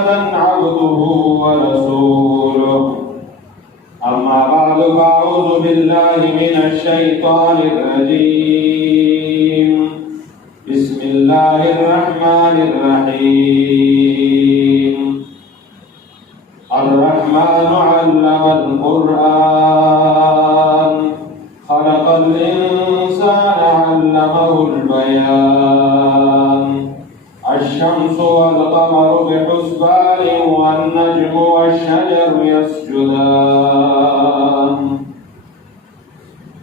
محمدا عبده ورسوله. أما بعد فأعوذ بالله من الشيطان الرجيم. بسم الله الرحمن الرحيم. الرحمن علم القرآن خلق الإنسان علمه البيان. الشمس والقمر بحسبان والنجم والشجر يسجدان.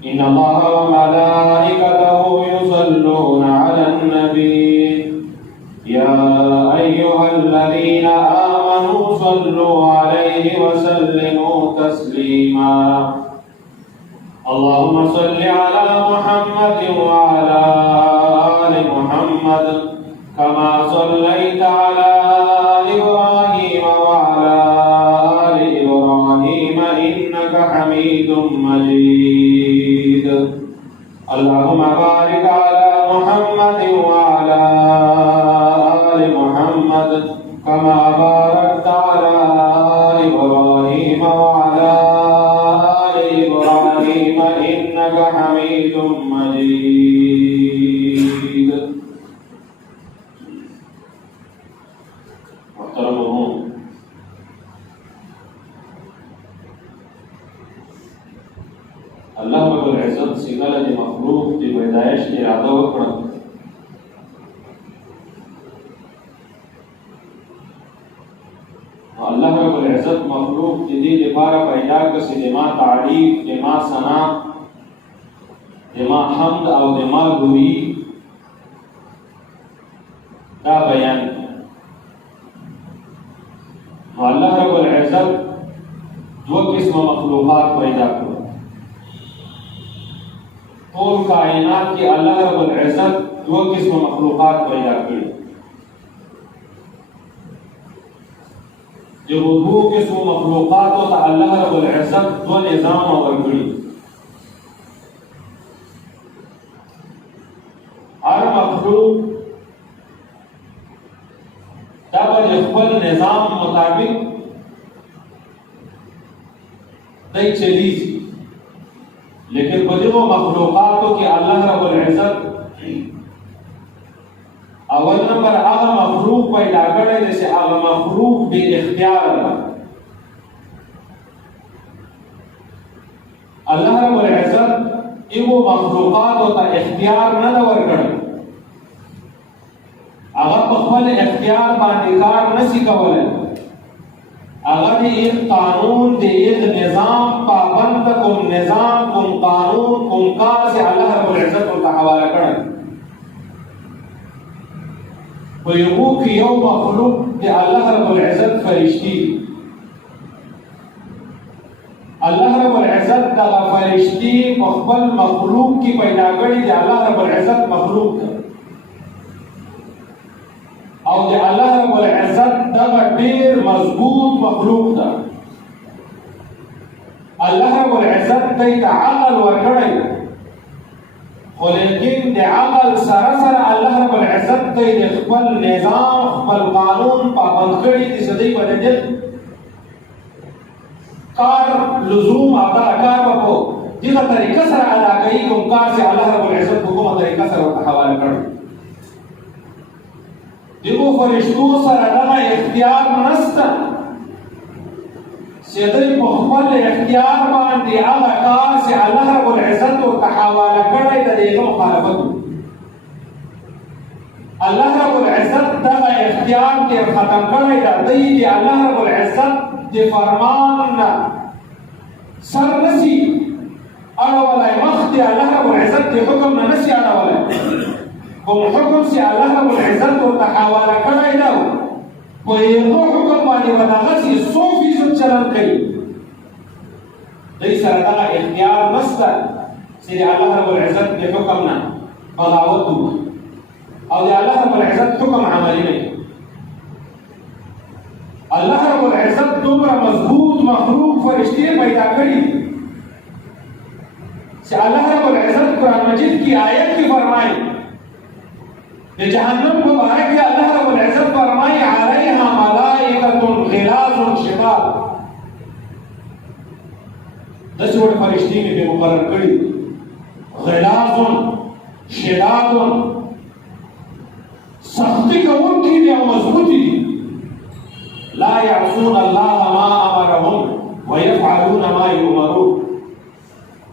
إن الله وملائكته يصلون على النبي يا أيها الذين آمنوا صلوا عليه وسلموا تسليما. اللهم صل على محمد وعلى آل محمد كما صليت على إبراهيم وعلى آل إبراهيم إنك حميد مجيد. اللهم بارك على محمد وعلى آل محمد كما باركت على إبراهيم وعلى آل إبراهيم إنك حميد مجيد. محترمون، الله رب العزت سیغله د مخلوق د پیدایش اراده وکړه. الله رب العزت مخلوق د دې لپاره پیدا کړ چې د ما تعریف، د ما ثنا، د ما حمد او د ما ګویی دا بیان کړي. الله رب العزت دو قسم مخلوقات پیدا کړ. ټول کائنات کې الله رب العزت دو قسم مخلوقات پیدا کړي. جو دو قسم مخلوقات ته الله رب العزت دو نظام ورکړي. هر مخلوق دا به خپل نظام مطابق دای چلیږي. لیکن په دغه مخلوقاتو کې الله رب العزت اول نمبر هغه مخلوق پیدا کړی دی چې هغه مخلوق بې اختیار ده. الله رب العزت ایو مخلوقاتو ته اختیار نه ده ورکړی. هغه په خپل اختیار باندې کار نشي کولی. هغه د ایک قانون، د ایک نظام پابند، کوم نظام، کوم قانون، کوم کار چې الله رب العزت ورته حواله کړی. په یو کې یو مخلوق د الله رب العزت فرشتي. الله رب العزت دغه فرشتي په خپل مخلوق کې پیدا کړي. د الله رب العزت مخلوق ده او د الله رب العزت دغه ډېر مضبوط مخلوق ده. الله رب العزت دې ته عقل ورکړی، خو لیکن د عقل سره سره الله رب العزت دې د خپل نظام، خپل قانون پابند کړي چې دې باندې د کار لزوم ادا کار په دغه طریقه سره ادا کوي. کوم کار چې الله رب العزت په کومه طریقه سره ورته حواله کړی. دغه فرشتو سره دغه اختیار نشته چې دوی په خپل اختیار باندې هغه کار چې الله رب العزت ورته حواله کړی د هغه مخالفت وکړي. الله رب العزت دغه اختیار ډېر ختم کړی دی. دوی د الله رب العزت د فرمان نه سر نشي اړولی، مخ د الله رب العزت د حکم نه نشي اړولی. کوم حکم چې الله رب العزت ورته حواله کړی دی په هغه حکم باندې به دغسې 100% چلند کوي. دوی سره دغه اختیار نشته چې د الله رب العزت د حکم نه بغاوت وکړي او د الله رب العزت حکم عملي نه کړي. الله رب العزت دومره مضبوط مخلوق فرشتې پیدا کړي چې الله رب العزت قرآن مجید کی آیت کی فرمائے جہنم کو بارے کہ اللہ رب العزت فرمائے علیہا ملائکۃ شداد داسې وړ فرشتې مې پرې مقرر کړي غلاظ شداد سختی کوونکي دي او مضبوطي دي لا يعصون الله ما امرهم ويفعلون ما يؤمرون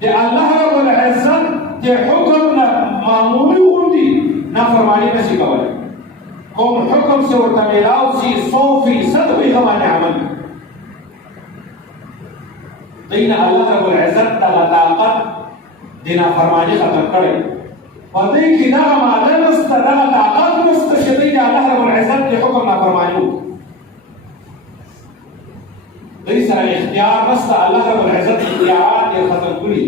د الله رب العزت د حکم نه معمولي غوندي نافرماني نشي کولی کوم حکم سے ورته میلاو سي 100% به باندې عمل دین الله رب العزت دغه طاقت د نافرماني ختم کړي په دې کې دا ماده نشته دغه طاقت نشته چې د الله رب العزت د حکم نافرماني وکړي دې سره اختیار نشته الله رب العزت اختیارات یې ختم کړي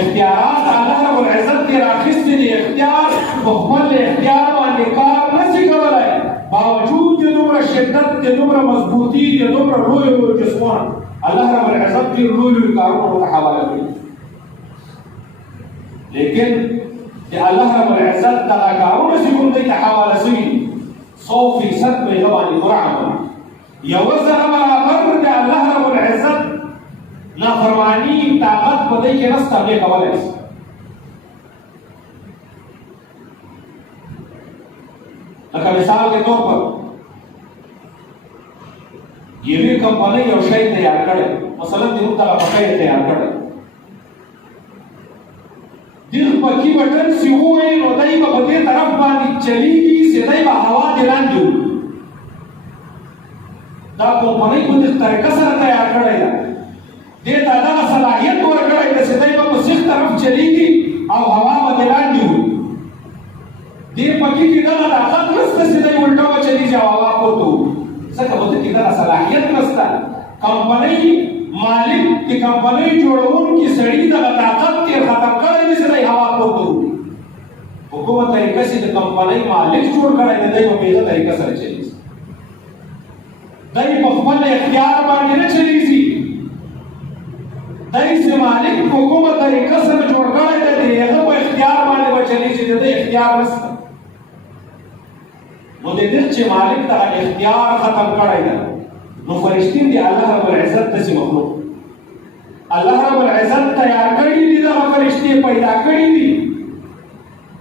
اختیارات الله رب العزت کې راخستې دي اختیار په خپل اختیار باندې کار نشي کولای باوجود د دومره شدت د دومره مضبوطي د دومره لوی جسمونه الله رب العزت ډېر لوی کارونه ورته حواله کوي لیکن چې الله رب العزت دغه کارونه چې کوم دی ته حواله شوي 100% به هغه باندې پوره عمل یو سره برابر د الله رب العزت نافرمانی طاقت په دې کې نشته به کولای شي لکه مثال کے طور پر یوې کمپنۍ یو شی تیار کړی مثلا د موږ دغه پکې تیار کړی دغه پکې بټن سی وای نو دای په دې طرف باندې چلیږي سیدای په هوا کې لاندې دا کمپنۍ په دې طریقه سره تیار کړی ده دې ته دا صلاحیت ورکړی چې سیدای په سیخ طرف چلیږي او هوا باندې لاندې وي دې پکې کې دا طاقت نشته سیدای الټا چلیږي او هوا پورته ځکه په دې کې دا صلاحیت نشته کمپنۍ مالک کی کمپنۍ جوړونکي سړي د طاقت کې ختم کړی دی سیدای هوا پورته حکومت طریقه سي د کمپنۍ مالک جوړ کړی دی په پیدا طریقه سره چلیږي دای په خپل اختیار باندې نه چلیږي دای سه مالک حکومت طریقه سره جوړ کړی دی هغه په اختیار باندې چلیږي د اختیار نشته نو د دې چې مالک ته اختیار ختم کړی دی نو فرشتي دي الله رب العزت د مخلوق الله رب العزت تیار کړی دي دا فرشتي پیدا کړی دي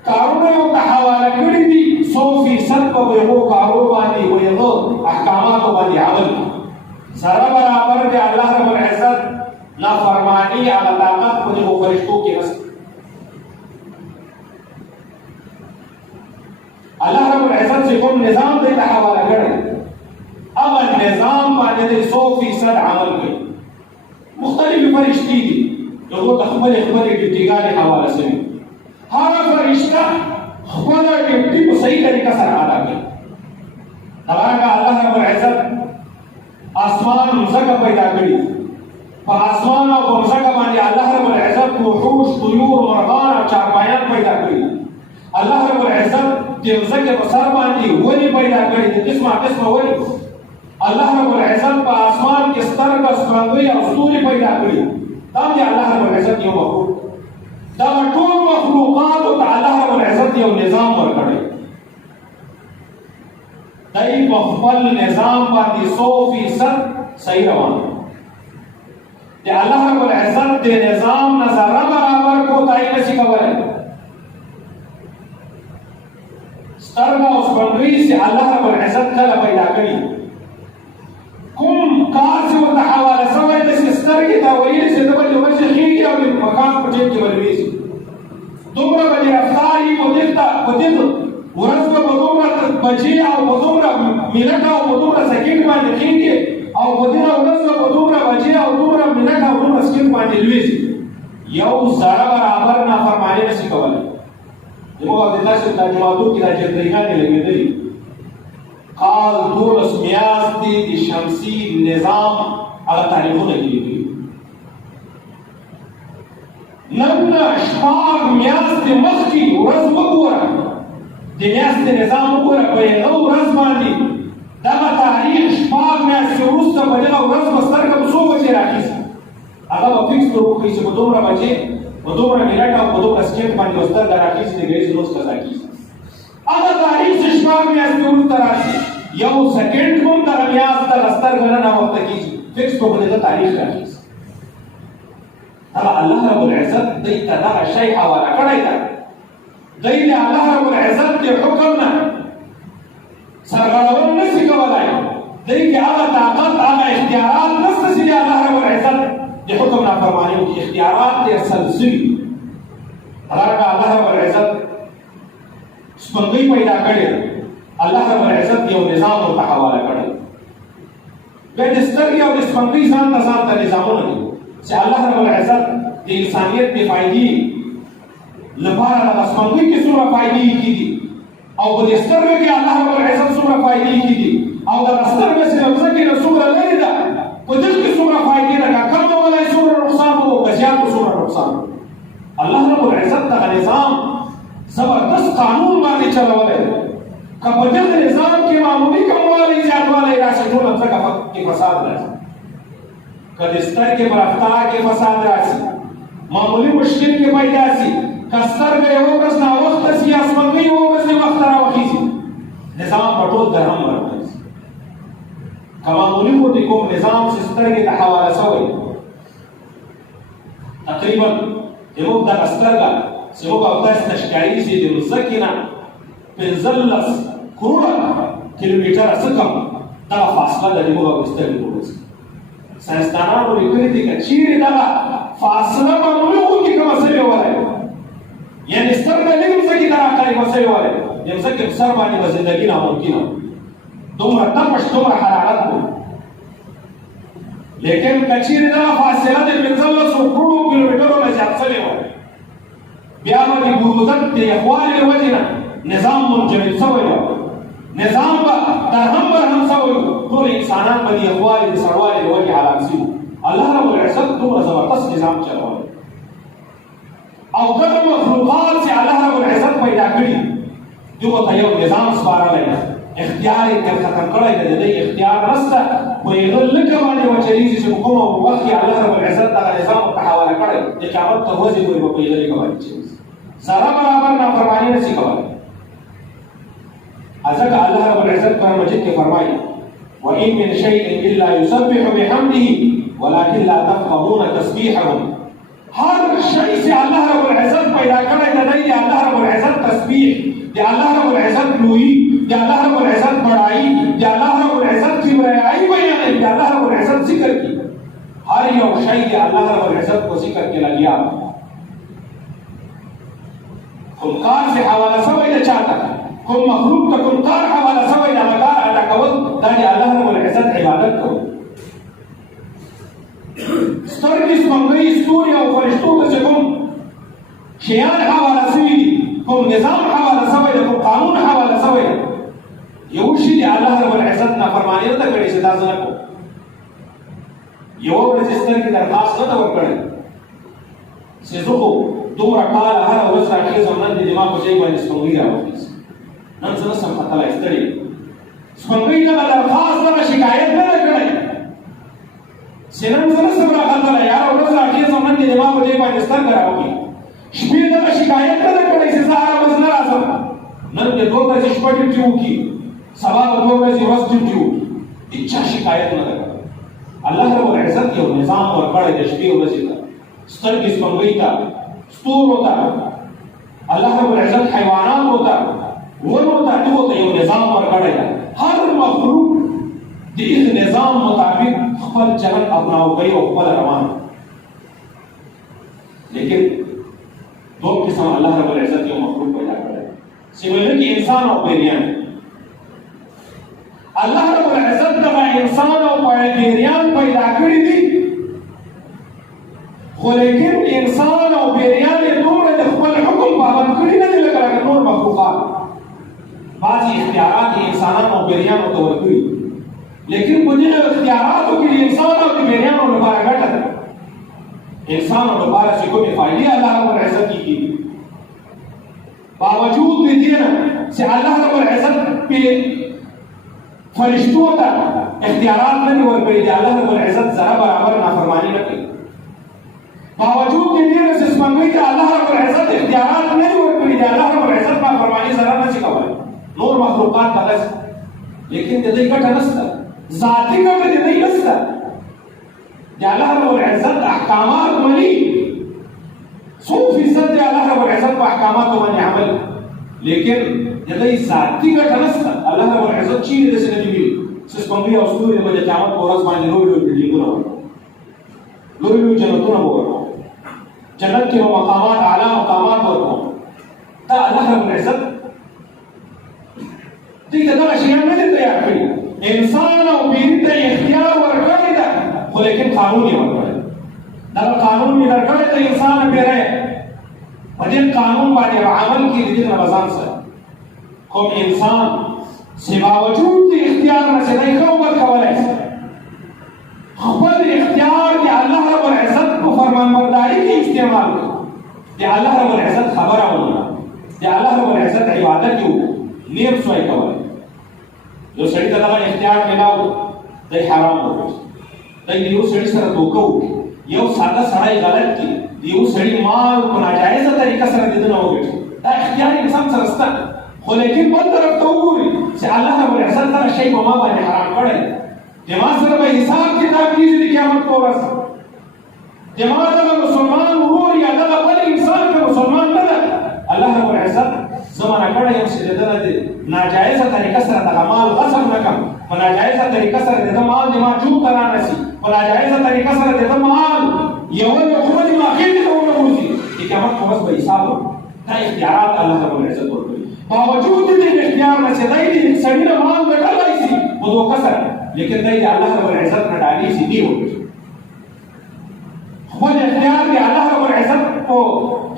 کارونه یو ته حواله کړی دي 100% په یو کارو باندې ویغو احکامات باندې عمل سره برابر دي الله رب العزت نافرمانی هغه طاقت په دې فرشتو کې نشته الله رب العزت سے کوم نظام دې ته حواله کړی هغه نظام باندې 100% عمل کوي مختلف فرشتي دي یو ته خپل ډیوټیګانې حواله شوي هر فرشته خپل ډیوټي په صحیح طریقه سره ادا کوي هغه الله رب العزت اسمان مزګه پیدا کړی په اسمان او په مزګه باندې الله رب العزت وحوش طيور مرغان او چارپایان پیدا کړی الله رب العزت د مزګه په سر باندې ونی پیدا کړی د قسمه ونی الله رب العزت په اسمان کې سترګې ستوري او ستوري پیدا کړی دا دی الله رب العزت یو مخلوق دا ټول مخلوقات ته الله رب العزت یو نظام ورکړی دای په خپل نظام باندې 100% صحیح روان دی الله رب العزت د نظام نظر برابر کو تای نشي کولای سترګې او ستوري سي الله رب العزت کله پیدا کړی کوم کار چې ورته حواله شوی د سترګې ته ویل چې د بل وجه خېږي او د مکان په جیب کې ولوېږي دومره به رفتاري په دې ورځ به په دومره بجې او په دومره منټ او په دومره سکینډ باندې خېږي او په دې ورځ به په دومره بجې او دومره منټ او دومره سکینډ باندې لوېږي یو ذره برابر نافرماني نشي کولی زموږ د تاسو د جماعتو کې دا جنتریګانې لګېدلي قال دولس میاشتې د شمسي نظام هغه تاریخونه کېږي نن شپږ میاشتې مخکې ورځ وګوره د میاشتې نظام وګوره په یوه ورځ باندې دغه تاریخ شپږ میاشتې وروسته په دغه ورځ به سترګه په څو بجې راخیسته هغه به فکس وکړي چې په دومره بجې په دومره منټ او په دومره سکینډ باندې سترګه راخیسي د ګریز روز قضا کېږي هغه تاریخ چې شپږ میاشتې وروسته راشي یو سیکنډ هم دغه میاز دغه سترګه نه ناوخته کېږي فکس په باندې تاریخ راخیست هغه الله رب العزت دوی ته دغه شی حواله کړی ده دوی د الله رب العزت د حکم نه سرغړول نشي کولی دوی کې هغه طاقت هغه اختیارات نشته چې د الله رب العزت د حکم نافرماني وکړي اختیارات یې سلسوي هغه الله رب العزت سپوږمۍ پیدا کړې الله رب العزت یو نظام ورته حواله کړی بیا د سترګې او د سپوږمۍ ځان ته نظامونه دي چې الله رب العزت د انسانیت د فایدې لپاره دغه سپوږمۍ کې څومره فایدې کېدي او په دې سترګو کې الله رب العزت څومره فایدې کېدي او دغه سترګه چې د مځکې نه څومره لرې ده په دې کې څومره فایدې ده که کم ولی څومره نقصان و که زیات څومره نقصان الله رب العزت دغه نظام زبردست قانون باندې چلولی که په دغه نظام کې معمولي کموالی زیاتوالی راشي ټوله مځکه کې فساد راځي که د سترګې په رفتار کې فساد راشي معمولي مشکل کې پیدا شي که سترګه یوه ورځ ناوخته شي یا سپوږمۍ یوه ورځ وخته راوخیږي نظام په ټول درهم ورکړي که معمولي غوندې کوم نظام چې سترګې ته حواله شوی تقریبا زموږ دغه سترګه چې موږ او تاسو ته ښکاري چې د مځکې نه 15 کروړه کیلومتره څه کم دغه فاصله ده د موږ او سترګې ترمنځ ساینسدانانو لیکلي دي که چیرې دغه فاصله معمولي غوندې کمه شوې ولی یعنې سترګه لږ مځکې ته راقریبه شوې ولی د مځکې په سر باندې به زندګي ناممکنه دومره تپش دومره حرارت و لیکن که چیرې دغه فاصله د 15 کروړو کیلومترو نه زیات شوې وی بیا به د بروزت د یخوالي له وجې نه نظام منجمد شوی و نظام به درهم برهم شوی و ټول انسانان به د یخوالي د سړوالي له وجې هلاک شوي الله رب العزت دومره زبردست نظام چلولی او دغه مخلوقات چې الله رب العزت پیدا کړي دوی ته یو نظام سپارلی ده اختیار یې تر ختم کړی دی د دوی اختیار نشته په هغه لکه باندې وچلیږي چې په کومه وخت کې الله رب العزت دغه نظام ورته حواله کړی د قیامت تر ورځې پورې به په هغه لکه باندې چلیږي ذره برابر نافرماني نشي کولی ځکه الله رب العزت قرآن مجید کې فرمایي وإن من شيء إلا يسبح بحمده ولكن لا تفقهون تسبيحهم هر شيء چې الله رب العزت پیدا کړی دی د الله رب العزت تسبیح د الله رب العزت لویي د الله رب العزت بڑائی د الله رب العزت کبریائی بیانوي د الله رب العزت ذکر کی هر یو شی د الله رب العزت کو ذکر کې لګیا کوم کار سے حواله شوی د چاته کوم مخلوق ته کوم کار حواله شوی د هغه کار ادا کول دا د الله رب العزت عبادت کول سترګې سپوږمۍ ستوري او فرشتو ته چې کوم شیان حواله شوي دي کوم نظام حواله شوی دی کوم قانون حواله شوی دی یو شي د الله رب العزت نافرماني نه ده کړې چې دا زه نه کوم یوه ورځ سترګې درخواست نه ده ورکړی چې زه خو دومره کاله هره ورځ راخېږم نن دې زما په ځای باندې سپوږمۍ راوخېږي نن زه نشم ختلی ستړی سپوږمۍ دغه درخواست دغه شکایت نه ده کړی چې نن زه نشم راختلی یاره ورځ راخېږم نن دې زما په ځای باندې سترګه راوخېږي شپې دغه شکایت نه ده کړی چې زه هره ورځ نه راځم نن دې 2 ورځې شپه ډیوټي وکړي سبا 2 ورځې ورځ ډیوټي وکړي هېچا شکایت نه ده کړی الله رب العزت یو نظام ورکړی دی شپې ورځې ته سترګې سپوږمۍ ته ستورو ته الله رب العزت حیواناتو ته ونو ته ټولو ته یو نظام ورکړی دی هر مخلوق د هغه نظام مطابق خپل چلند اپناو کوي او خپل روان لیکن دو قسم الله رب العزت یو مخلوق پیدا کړی چې ویل کې انسان او پیریان الله رب العزت دغه انسان او پیریان پیدا کړی دي خو لیکن انسان او پیریان یې دومره د خپل حکم پابند کړي نه دي لکه نور مخلوقات بعضې اختیارات یې انسانانو او پیریانو ته ورکړي لیکن په دې اختیاراتو کې د انسان او د پیریانو لپاره ګټه ده انسانو لپاره چې کومې فایدې الله رب العزت کېږي باوجود د دې نه چې الله رب العزت فرشتو ته اختیارات نه دي ورکړي د الله رب العزت ذره برابر نافرماني نه کوي باوجود د دې نه چې سپوږمۍ ته الله رب العزت اختیارات نه دي ورکړي د الله رب العزت نافرماني ذره نه شي کولی نور مخلوقات دغسې لیکن د دې ګټه نشته، ذاتي ګټه د دې نشته. د الله رب العزت احکامات مني، 100% د الله رب العزت په احکاماتو باندې عمل، لیکن د دې ذاتي ګټه نشته. الله رب العزت چیرې د څه نه دی چې سپوږمۍ او ستوري به د قیامت په ورځ باندې لوی لوی بلډینګونه ورکړي، لوی لوی جنتونه به ورکړي، جنت کې به مقامات اعلی مقامات ورکړي. دا الله رب العزت دې ته دغه شیان نه دي تیار کړي. انسان او پیري ته اختیار ورکړی ده، خو لیکن قانون یې ورکړی. دغه قانون یې درکړی د انسان پیری، په دې قانون باندې عمل کې د دې نه بځان سره کوم انسان چې باوجود د اختیار نه چې دی ښه عمل کولی شي، خپل اختیار د الله رب العزت په فرمانبرداري کې استعمال کړي، د الله رب العزت خبره ومنه، د الله رب العزت عبادت یې وکړي، نیم سوی کولی. یو سړي ته دغه اختیار میلاو دی حرام وکړي، دی د یو سړي سره دوکه وکړي، یو ساده سړی غلط کړي، د یو سړي مال په ناجایزه طریقه سره د ده نه وګټي، دا اختیار انسان سره شته. خو لیکن بل طرف ته وګوري چې الله رب العزت دغه شی په ما باندې حرام کړی، د ما سره به حساب کتاب کېږي د قیامت په ورځ. د ما دغه مسلمان ورور یا دغه بل انسان که مسلمان نه ده، الله رب العزت زه منع کړی یم چې د ده نه د ناجایزه طریقه سره دغه مال غصب نه کړم، په ناجایزه طریقه سره د ده مال د ما جوب ته رانسي، په ناجایزه طریقه سره د ده مال یوه لقمه د ما خېټې ته ونه غورځي، د قیامت په ورځ به حساب وکړم. دا اختیارات الله رب العزت ورکوي. باوجود د دې اختیار نه چې دی د سړي نه مال ګټلی شي په دوکه سره، لیکن دی د الله رب العزت نه ډالۍ شي دې وکړي. خپل اختیار د الله رب العزت په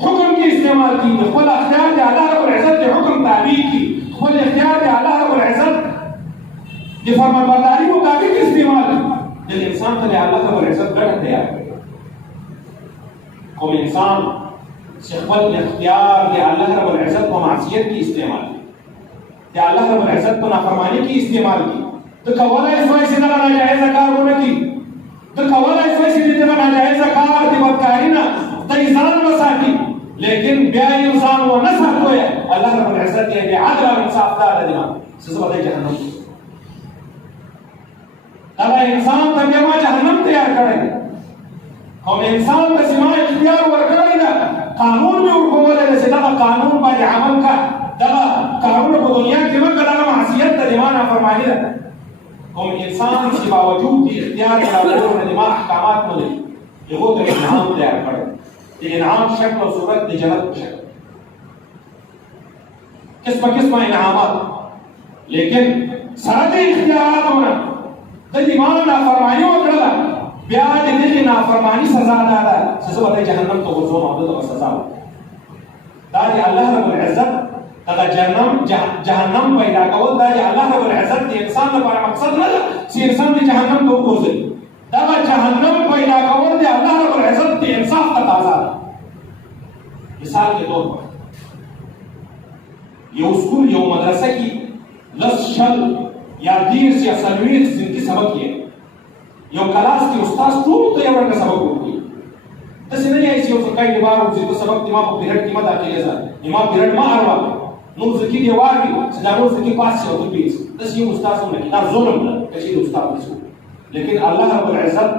حکم کې استعمال کړي، خپل اختیار د الله رب العزت د حکم تابع کړي، خپل اختیار د الله رب العزت د فرمانبرداري مطابق استعمال کړي. د انسان ته د الله رب العزت ګټه تیار کړي. کوم انسان چې خپل اختیار د الله رب العزت په معصیت کې استعمال کړي، د الله رب العزت په نافرمانی کې استعمال کړي، ته کولی شوی چې دغه ناجایزه کار ونه کړي، ته کولی شوی چې د دغه ناجایزه کار د بدکاري نه ته ځان وساتي، لیکن بیا یې ځان ونه ساتویه، الله رب العزت یې بې عدل او انصاف داره دی چې زه به دی جهنم دغه انسان ته بیا ما جهنم تیار کړی دی. کوم انسان ته چې ما اختیار ورکړی ده، قانون مې ورکولی ده چې دغه قانون باندې عمل کا، دغه کارونه په دنیا کې مه کوه، دغه معصیت ده، د ما نافرماني ده. کوم انسان چې باوجود د اختیار د راوړلو نه د ما احکامات نه لري، هغو ته انعام تیار کړی، د انعام شکل او صورت د جنت په شکل، قسمه قسمه انعامات، لیکن سره د اختیاراتو نه د دې ما نافرماني وکړله، بیا د دې نافرمانی سزا دا ده چې زه به دی جهنم ته غورځوم او ده ته به سزا ورکړم. دا د الله رب العزت دغه جهنم پیدا کول، دا د الله رب العزت د انسان لپاره مقصد نه ده چې انسان د جهنم ته وغورځوي. دغه جهنم پیدا کول د الله رب العزت د انصاف تقاضا ده. مثال کے طور پر یو سکول یو مدرسه کې لس شل یا 30 یا 40 صنفي سبق یې یو کلاس کې استاد ټول ته یو رنګه سبق ورکوي. داسې نه دی چې یو څوک د بار وځي ته سبق د ما په پیریډ کې ما داخلي ځه ما پیریډ ما اروا نو ځکه دی واګي چې دا نو ځکه پاس یو ته پیس داسې یو استاد هم نه دا ظلم ده چې د استاد وسو. لیکن الله رب العزت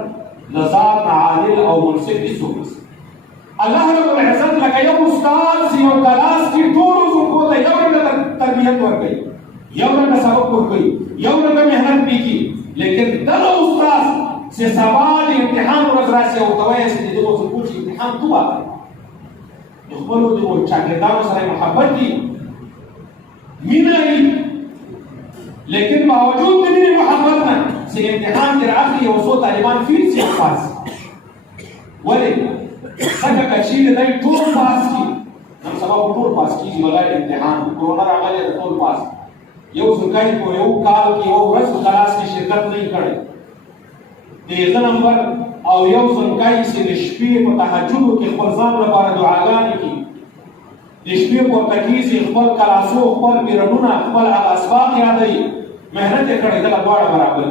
لذات عادل او منصف دي څوک الله رب العزت لکه یو استاد چې یو کلاس کې ټول څوک ته یو رنګه تربیت ورکوي، یو رنګه سبق ورکوي، یو رنګه مهنت وکړي، لیکن دغه استاد چې سبا د امتحان ورځ راشي او ته وایې چې دغه څوک چې امتحان تو واخلي، د خپلو دغو شاګردانو سره محبت دي، مینه وي، لیکن باوجود د دې محبت نه چې امتحان کې راخلي یو څو طالبان فیل شي او پاس ولې څنګه که چیرې دی ټول پاس کړي، نن سبا خو ټول پاس کېږي بغیر امتحان، کرونا راغلی د ټول پاس، یو ځکای په یو کال کې یو ورځ کلاس کې شرکت نه کړی، د یغه نمبر او یو ځکای چې د شپې په تهجدو کې خپل ځان لپاره دعاګانې کوي، د شپې پورته کېږي، خپل کلاسو، خپل پیرډونه، خپل اسباق یادوي، محنت یې کړی، دغه دواړه برابر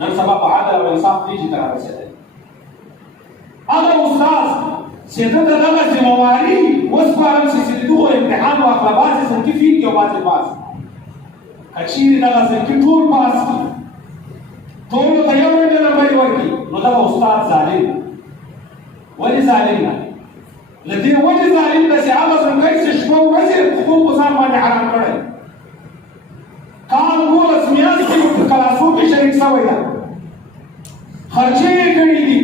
نن سبا په عدل او انصاف دیجې ته رارسېدلی. هغه استاد چې ده ته دغه ذمهواري وسپارل شي چې د دغو امتحان واخله، بعضې صنفي فیل کړي او بعضې پاس، کچیر دغه ځکه ټول پاس ټول ته یو نمبر ورکړي نو دا استاد ظالم ولې ظالم نه لدې ولې ظالم ده چې هغه څنګه چې شپه ورځې حقوق ځان باندې حرام کړی کال 12 میاشتې په کلاسو کې شریک شوی ده خرچې یې کړي دي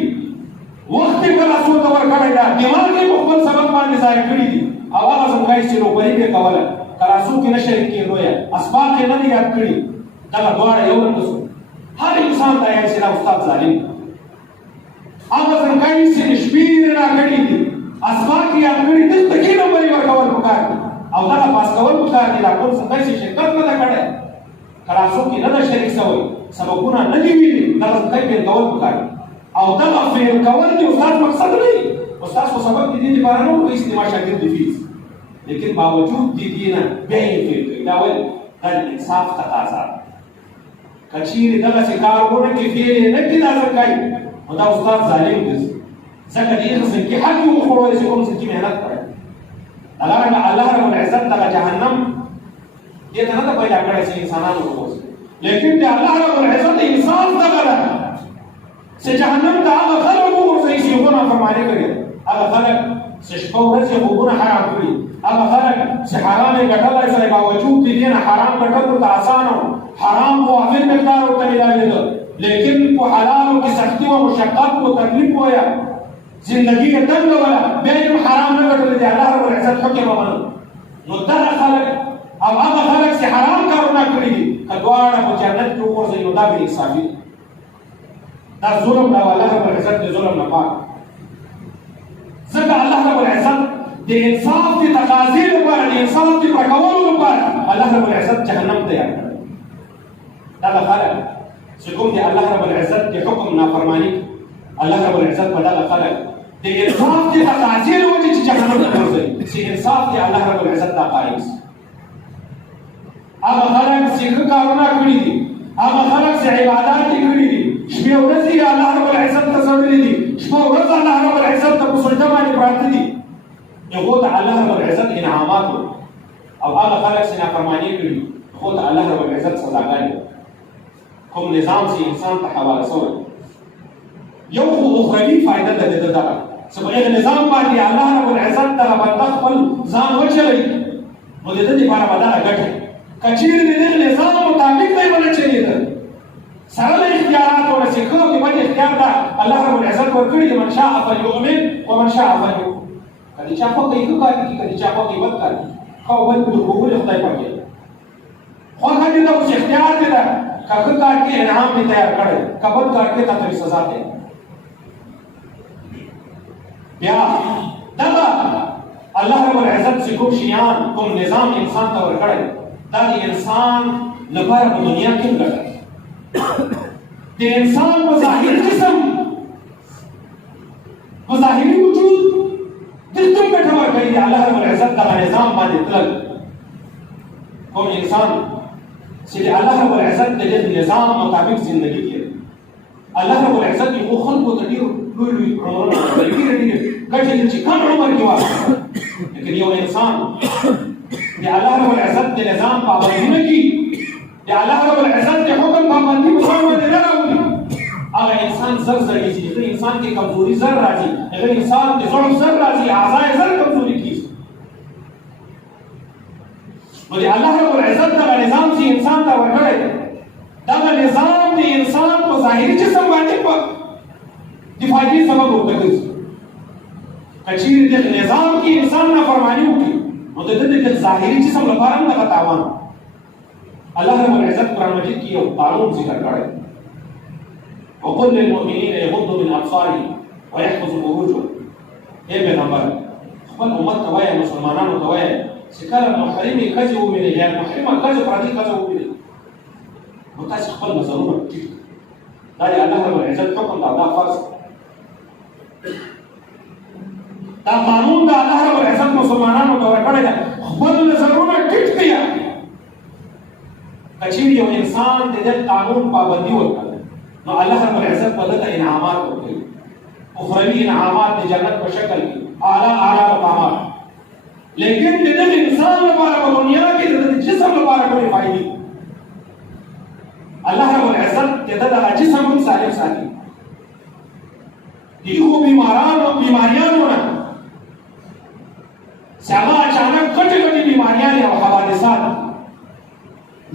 وخت یې کلاسو ته ورکړی ده دماغ یې په خپل سبق باندې ضایع کړي دي او هغه څنګه چې لوبري به کوله کلاسو کې نه شریک کېدو یا اسباق یې نه دي یاد کړي دغه دواړه یو رنګ شو هر انسان ته یې چې دا استاد ظالم هغه څنګه چې شپې را کړي دي اسباق یې یاد کړي دلته کې نمبر ورکول پکار دي او دغه پاس کول پکار دي دا ټول څنګه چې شرکت نه ده کړی کلاسو کې نه ده شریک شوی سبقونه نه دي ویلي دغه څنګه فیل کول پکار دي او دغه فیل کول د استاد مقصد نه دی استاد خو سبق دې دې لپاره نه وایي چې ما شاګرد دی فیس لیکن باوجود دې نه بیا یې فیل کوي دا ولې دا انصاف تقاضا کچیر دغه چې کار وکړي کې فیل نه کړي دا څنګه نو دا استاد ظالم دی ځکه دې څه کې حق یو خو چې کوم څه کې مهنت کړي الله رب العزت دغه جهنم دې ته نه پیدا کړی چې انسانانو وګوري لیکن دې الله رب العزت انصاف دغه چې جهنم ته هغه خلک وګوري چې یوونه فرمانه کوي هغه خلک چې شپه ورځ وګونه حرام کړي هغه خلک چې حرام یې ګټلای سره باوجود دې نه حرام ګټلو ته آسانو حرام کو هغه مقدار ورته ملاوي لیکن په حلالو کې سختی او مشقت او تکلیف ویا زندگی تنگ ولا بیا حرام نه ګټل دي الله رب العزت حکم ومنه نو دا خلک او هغه خلک چې حرام کارونه کړی دي کډواړه په جنت کې ورځي نو دا به انصافي دا ظلم دا الله رب العزت دې ظلم نه پاک ځکه الله رب العزت د انصاف د تقاضې لپاره د انصاف د ورکولو لپاره الله رب العزت جهنم تیار کړی دا خلک چې کوم دي الله رب العزت د حکم نافرمانی الله رب العزت په دغه خلک د انصاف د تقاضې لپاره چې جهنم ته ورځي چې انصاف دی الله رب العزت دا قائم هغه خلک چې کارونه کړی دي هغه خلک چې عبادت کړی دي شپه ورځ الله رب العزت ته سړلې دي شپه ورځ الله رب العزت ته په سجده باندې پراته دي یو ته الله رب العزت انعامات او هغه خلک چې نافرمانی کړی خو ته الله رب العزت سزاګانې کوم نظام چې انسان ته حواله شوی یو خو اخروی فائدہ ده دغه سبغه نظام باندې الله رب العزت ته باندې خپل ځان وچلوي نو د دې لپاره بدله ګټه کچیر دې نظام مطابق دی ولې چلیږي سره اختیارات ولا چې کوم دې باندې اختیار ده الله رب العزت ورکړي من شاء فليؤمن ومن شاء فليكفر کدي چا په کې کوي کدي چا په کې ود کوي خو ول په قبول خدای پاکي خو هغه دې اوس اختیار دې ده کله کار کې انعام دې تیار کړي کبد کار کې ته سزا ده بیا دغه الله رب العزت چې کوم شیان کوم نظام انسان ته ورکړي دا انسان لپاره په دنیا کې ګټه د انسان په ظاهر جسم په ظاهري وجود دلته ګټه ورکړي الله رب العزت دغه نظام باندې تل کوم انسان چې الله رب العزت د نظام مطابق ژوندۍ کوي الله رب العزت یو خلکو ته ډیر لوی عمرونه ورکړي ګټه چې کم عمر کې وایي لیکن یو انسان د الله رب العزت د نظام پابندي نه کوي د الله رب العزت د حکم پابندي مسلمان نه راوړي هغه انسان زر زړیږي هغه انسان کې کمزوري زر راځي هغه انسان کې ضعف زر راځي اعضاء زر کمزوري کیږي نو د الله رب العزت دغه نظام چې انسان ته ورکړی دغه نظام د انسان په ظاهري جسم باندې په د فایدې سبب ورته کچیر د نظام کې انسان نافرمانی وکړي نو د دې د ظاهري جسم لپاره هم دغه تاوان الله رب العزت قرآن مجید کې یو قانون ذکر کړی وقل للمؤمنین یغضوا من ابصارهم ويحفظوا فروجهم ای پیغمبر خپل امت ته وایي مسلمانانو ته وایي چې کله محرمې ښځې ووینئ یا محرمه ښځه پردۍ ښځه ووینئ نو تاسې خپل نظرونه ټیټ دا د الله رب العزت حکم دا دا فرض دا قانون دا الله رب العزت مسلمانانو ته ورکړی ده خپل نظرونه ټیټ کړئ کچیر یو انسان د دې قانون پابندي وکړي نو الله رب العزت په دغه انعامات ورکړي اخروی انعامات د جنت په شکل کې اعلی مقامات لیکن د دې انسان لپاره په دنیا کې د جسم لپاره کومې فائدې بیماریانو نه چې هغه اچانک غټې بیماریانې او حوادثات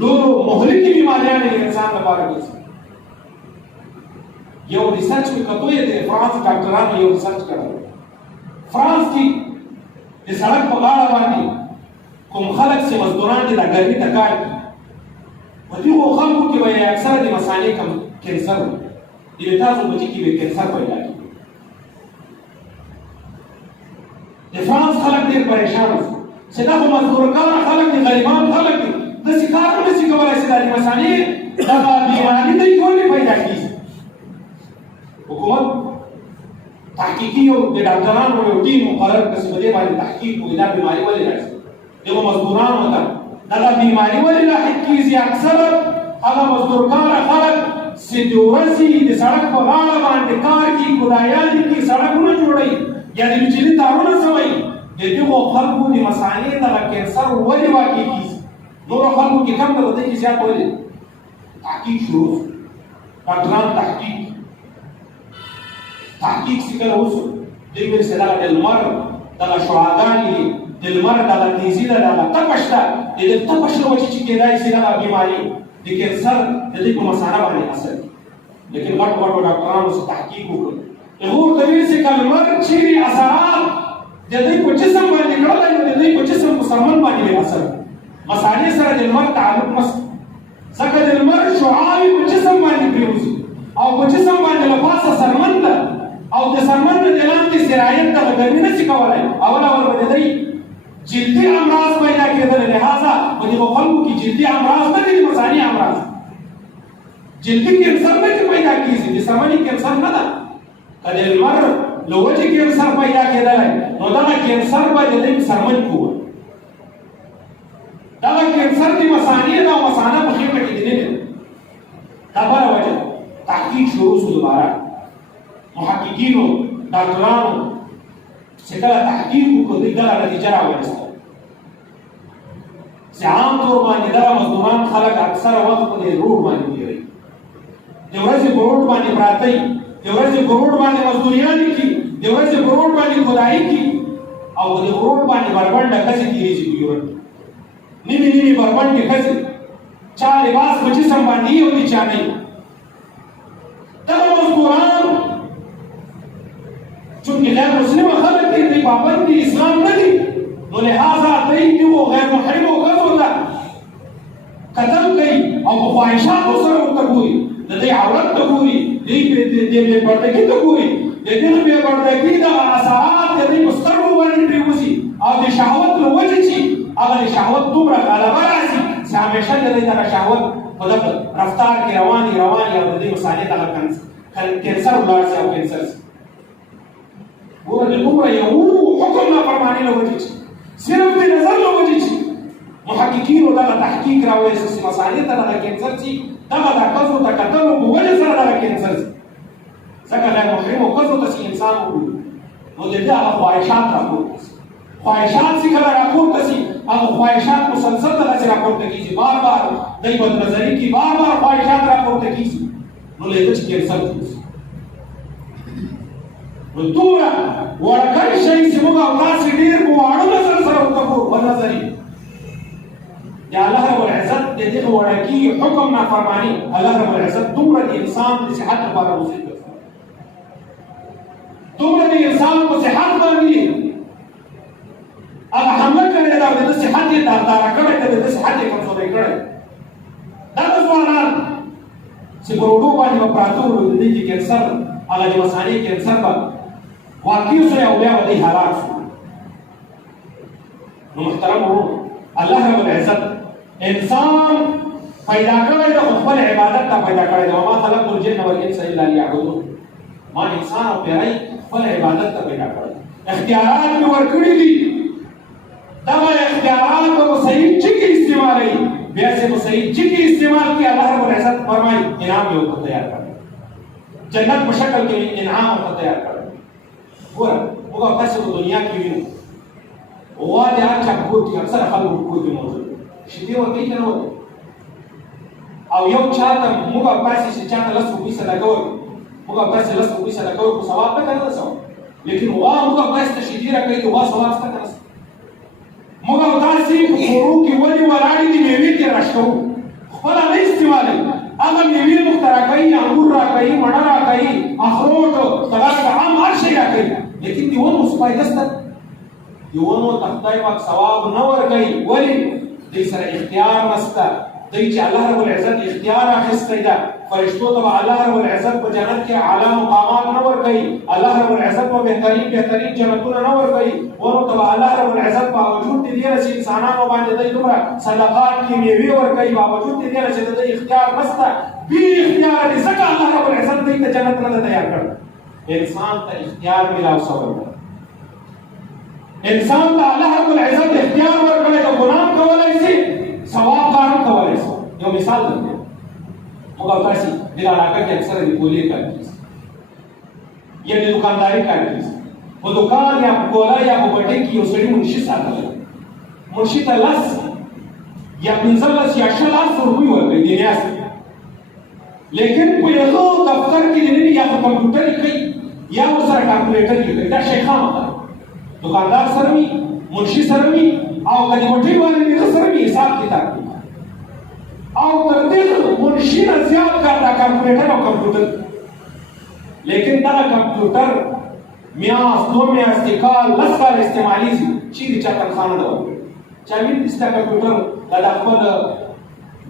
نورو مهلکې بیماریانې د انسان لپاره ګرځي. یو ریسرچ مې کتو یې د فرانس ډاکټرانو یو ریسرچ کړی. فرانس کې د سړک په غاړه باندې کوم خلک چې مزدوران دي د ګرمۍ ته کار کوي، په دغو خلکو کې به یې اکثره د مثانې کینسر و، د تاسو بچي کې به کینسر پیدا کېږي. د فرانس خلک ډېر پریشان وو چې دا خو مزدورګان خلک دي، غریبان خلک دي، داسې کار نشي کولی چې دا د مثانې دغه بیماري دی ټولې پیدا کېږي. حکومت تحقیقي یو د ډاکټرانو یو ټیم مقرر کړ چې په دې باندې تحقیق وکړي دا بیماري ولې راځي، دغو مزدورانو ته دغه بیماري ولې لاحق کېږي. اکثره هغه مزدورګان خلک چې د ورځې د سړک په غاړه باندې کار کوي، کودایانې کوي، سړکونه جوړوي یا د بجلي تارونه سوي، د دغو خلکو د مثانې دغه کینسر ولې واقع کېږي. نورو خلکو کې کم ده، په دې کې زیات ولې تحقیق شروع شو. ډاکټران تحقیق چې کله وشو دوی ویل چې دغه د لمر دغه شعاګانې دي، د لمر دغه تیزي ده، دغه تپش ده، د دې تپش له وجې چې کېدای شي دغه بیماري د کینسر د دوی په مثانه باندې اثر کوي. لیکن غټو ډاکټرانو چې تحقیق وکړ هغو ورته ویل چې که لمر چیرې اثرات د دوی په جسم باندې کړلی نو د دوی په جسم په سرمن باندې به اثر کوي. مثانې سره د لمر تعلق نشته، ځکه د لمر شعاوې په جسم باندې پرېوځي او په جسم باندې له پاسه سرمن ده او د سرمن د لاندې سرایت دغه ګرمي نشي کولی. اول به د دوی جلدي امراض پیدا کېدل. لهذا په دغو خلکو کې جلدي امراض نه دي، د مثانې امراض جلدي کینسر نه دي پیدا کېږي، د سرمنې کینسر نه ده. که د لمر له وجې کینسر پیدا کېدلی نو دغه کینسر به د دوی سرمن کې ووایي. دغه کینسر د مثانې ده او مثانه په خېټه کې د نه ده. دا بله وجه تحقیق شروع شو. دوباره محققینو ډاکټرانو چې کله تحقیق وکړو دوی دغه نتیجه راوایسته چې عام طور باندې دغه مزدوران خلک اکثره وخت په دې روډ باندې تېروي، د ورځې په روډ باندې پراته وي، د ورځې په روډ باندې مزدوریانې کوي، د ورځې په روډ باندې خدایي کوي او په دې روډ باندې بربنډه ښځې تېرېږي په یورپ، نیمې بربنډې ښځې، چا لباس په جسم باندې یي او د چا نه. دغه مزدوران چونکې غیر مسلمه خلک دي، دوی پابند دي، اسلام نه دي، نو لهذا دوی دغو غیر محرمو ښځو ته قتل کوي او په خواهشاتو سره ورته ګوري، د دوی عورت ته ګوري، دوی د بې پردګي ته ګوري، د دغه بې پردګي دغه اثرات د دوی په سترګو باندې پرېوځي او د شهوت له وجې چې هغه د شهوت دومره غلبه راځي چې همیشه د دوی دغه شهوت په دغه رفتار کې رواني او د دوی مثانې دغه کینسر ولاړ شي او کینسر شي. ګوره د دومره یو حکم نافرماني له وجې چې صرف د نظر له وجې چې محققینو دغه تحقیق راوایسته چې مثانې ته دغه کینسر شي، دغه د ښځو ته کتلو په وجې سره دغه کینسر شي. ځکه غیر محرمو ښځو ته چې انسان وګوري نو د ده هغه خواهشات راپورته شي. خواهشات چې کله راپورته شي هغه خواهشات مسلسل دغسې راپورته کېږي، بار بار دوی بدنظري کوي، بار بار خواهشات راپورته کېږي، نو له ده چې کینسر جوړ شي. نو دومره وړکن شی چې موږ او تاسې ډېر په واړه نظر سره ورته ګورو، بدنظري د الله رب العزت د دغه وړکي حکم نافرماني الله رب العزت دومره د انسان د صحت لپاره مصیب ګرځوي، دومره د انسان په صحت باندې هغه حمله کړې ده او د ده صحت یې دارداره کړی ده، د ده صحت یې کمزوری کړی. دغه ځوانان چې په روډو باندې به پراته وو د دوی کې کینسر هغه د مثانې کینسر به واقع شو او بیا به دوی هلاک شو. نو محترم ورونو الله رب العزت انسان پیدا کړی ده خو خپل عبادت ته پیدا کړی ده. وما خلقت الجن والانس الا لیعبدون. ما انسان او پیری خپل عبادت ته پیدا کړی. اختیارات مې ورکړي دي، دغه اختیارات به صحیح ټکي استعمالوي، بیا چې په صحیح ټکي استعمال کړي الله رب العزت فرمایي انعام یې ورته تیار کړی، جنت په شکل کې انعام ورته تیار کړی. ګوره موږ او تاسې په دنیا کې وینو غوا د هر چا په کور کې اکثره خلکو په کور کې موجود دي، شیدې ورکوي که نه ورکوي؟ او یو چا ته موږ او تاسې چې چا ته 10 روپۍ صدقه ورکړو، موږ او تاسې 10 روپۍ صدقه ورکړو، ثواب ده که نه ده ثواب؟ لیکن موږ بس تشدید راکوي چې واسه واسطه کنه موږ تاسو په کورو کې ولې ولاړې دي میوې کې راشو خپل نه استعمالوي هغه میوې مخترع کوي انګور راکوي مڼه راکوي اخروټ دغه عام هر شی راکوي لیکن دی ونه څه فائدہ شته دی ونه تخدای پاک ثواب نه ورکوي ولې دې سره اختیار نشته دی چې الله رب العزت اختیار اخیستی ده فرشتو ته الله رب العزت په جنت کې اعلی مقامات نه ورکوي الله رب العزت په بهترین جنتونه نه ورکوي ورته ته الله رب العزت باوجود دې چې انسانانو باندې دوی دومره صدقات کې میوې ورکوي باوجود دې چې د اختیار نشته بی اختیار دې ځکه الله رب العزت دې ته جنت نه تیار کړ انسان ته اختیار ملاو شوی انسان ته الله رب العزت اختیار ورکړی د ګناه کولای شي ثواب کار کولای شي یو مثال درکړم موږ تاسو د علاقه کې اکثر د کولی کار کوي یا د دکانداري کار کوي په دکان یا په کولا یا په بټي کې یو سړي منشي ساتل منشي ته لاس یا 15 یا 16 روپۍ ورکړي دی نیاز لیکن په یو دفتر کې نه یا په کمپیوټر کې یا ورسره کالکولیټر کې دا شي خامخا دکاندار سره وي منشي سره وي او کله بټي باندې سره وي حساب کتاب او تر دې منشي نه زیات کار دا کالکولیټر او کمپیوټر لیکن دا کمپیوټر میاس دو میاشتې کال لس کال استعمالي شي چیرې چا تنخواه نه ده چا ویل چې دا کمپیوټر دا خپل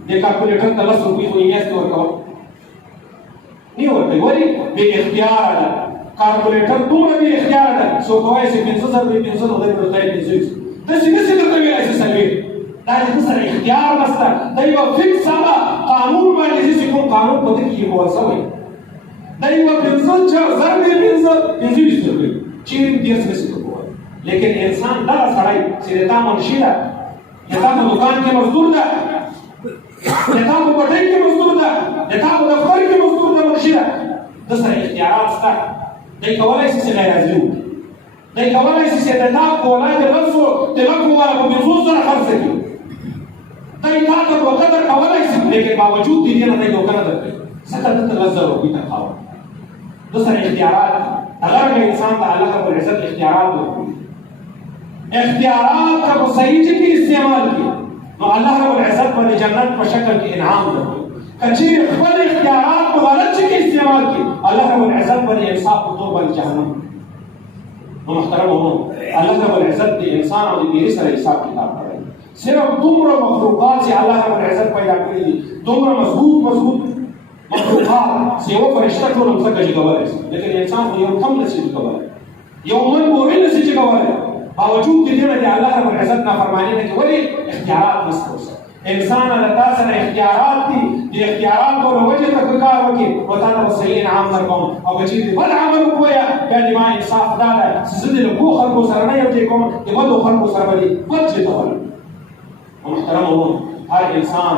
د کالکولیټر ته 10 روپۍ خو یې میاشتې ورکوه نه ورکوي ولې بې اختیاره ده کالکولیټر دومره بې اختیاره ده څوک وایي چې 500 روپۍ 500 روپۍ ورته یې 500 داسې نشي درته ویلی چې څلوېښت دا د سره اختیار نشته دا یو فکس هغه قانون باندې چې کوم قانون په دې کې ایښودل شوی دا یو 500 زر مې 520 روپۍ چیرې دېرش نشي کولی لیکن انسان دغه سړی چې د تا منشي ده د تا په دکان کې مزدور ده د تا په بټۍ کې مزدور ده د تا په دفتر کې مزدور ده منشي ده د سره اختیارات شته دی کولی شي چې غیر عاجزي وکړي دی کولی شي چې د تا کولی د لسو والا په 500 سره خرڅ کړي دی تا ته دوکه درکولی شي لیکن باوجود د دې نه دی دوکه نه درکوي ځکه دلته 10,000 روپۍ تنخواه ورکړي د سره اختیارات هغه انسان ته الله رب العزت اختیارات ورکړي اختیارات کا صحیح کې استعمال کړي نو الله رب العزت باندې جنت په شکل کې انعام درکړي کچې خپل اختیارات په غلط کې استعمال کړي الله رب العزت باندې انصاف په تور باندې جهنم نو محترمونو الله رب العزت د انسان او د دې سره حساب کتاب کوي صرف دومره مخلوقات چې الله رب العزت پیدا کړی دي دومره مضبوط مخلوقات چې یو فرشته ټول څنګه جوړوي لیکن انسان خو یو کم نشي جوړوي یو من پورې نشي جوړوي باوجود دې نه چې الله رب العزت نافرمانی نه کوي اختیارات نشته انسان له تاسو نه اختیارات دي د اختیارات په وجه ته کار وکړي او تاسو صحیح انعام درکوم او چې بل عمل وکوي بیا د ما انصاف دا چې زه د کو خلکو سره نه یو کوم د بل خلکو سره باندې وجه ته ول محترمون هر انسان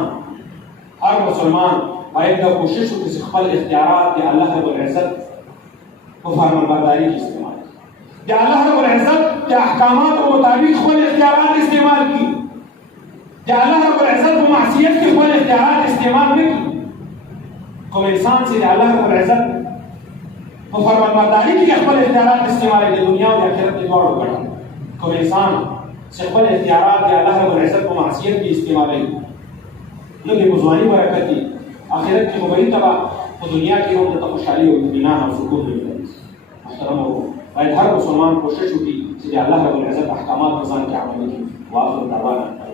هر مسلمان باید دا کوشش وکړي چې خپل اختیارات د الله رب العزت په فرمانبرداري کې استعمال کړي د الله رب العزت د احکاماتو مطابق خپل اختیارات استعمال کړي د الله رب العزت په معصیت کې خپل اختیارات استعمال نه کړي کوم انسان چې د الله رب العزت په فرمانبرداري کې خپل اختیارات استعمال کړي د دنیا او د آخرت دواړو ګټه کوم انسان چې خپل اختیارات د الله رب العزت په معصیت کې استعمالوي نو د ځواني برکت دي آخرت کې مبین تبا په دنیا کې هم د خوشحالي او اطمینان او سکون دی محترم باید هر مسلمان کوشش وکړي چې د الله رب العزت احکامات په ځان کې عملي کړي واخر دعوانا